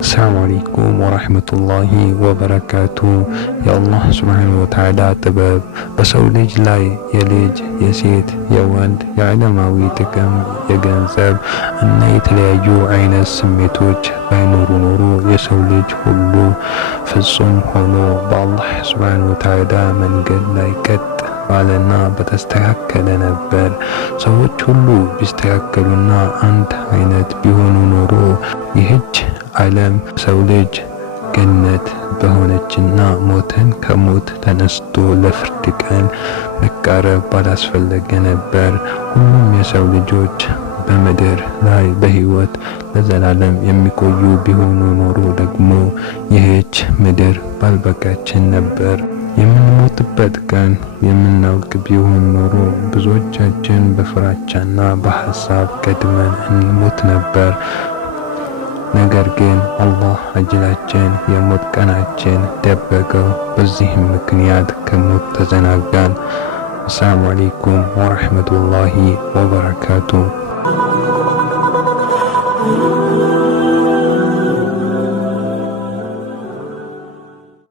السلام عليكم ورحمة الله وبركاته يا الله سبحانه وتعالى ጥበብ በሰው ልጅ ላይ የልጅ የሴት የወንድ የዓለማዊ ጥቅም የገንዘብ እና የተለያዩ አይነት ስሜቶች ባይኖሩ ኖሮ የሰው ልጅ ሁሉ ፍጹም ሆኖ በአላህ ስብሓን ወተዓላ መንገድ ላይ ቀጥ ባለና በተስተካከለ ነበር። ሰዎች ሁሉ ቢስተካከሉና አንድ አይነት ቢሆኑ ኖሮ ይህች ዓለም ሰው ልጅ ገነት በሆነችና ሞተን ከሞት ተነስቶ ለፍርድ ቀን መቃረብ ባላስፈለገ ነበር። ሁሉም የሰው ልጆች በምድር ላይ በህይወት ለዘላለም የሚቆዩ ቢሆኑ ኖሮ ደግሞ ይህች ምድር ባልበቃችን ነበር። የምንሞትበት ቀን የምናውቅ ቢሆን ኖሮ ብዙዎቻችን በፍራቻና በሐሳብ ቀድመን እንሞት ነበር። ነገር ግን አላህ አጅላችን የሞት ቀናችን ደበቀው። በዚህም ምክንያት ከሞት ተዘናጋን። አሰላሙ አለይኩም ወራህመቱላሂ ወበረካቱ።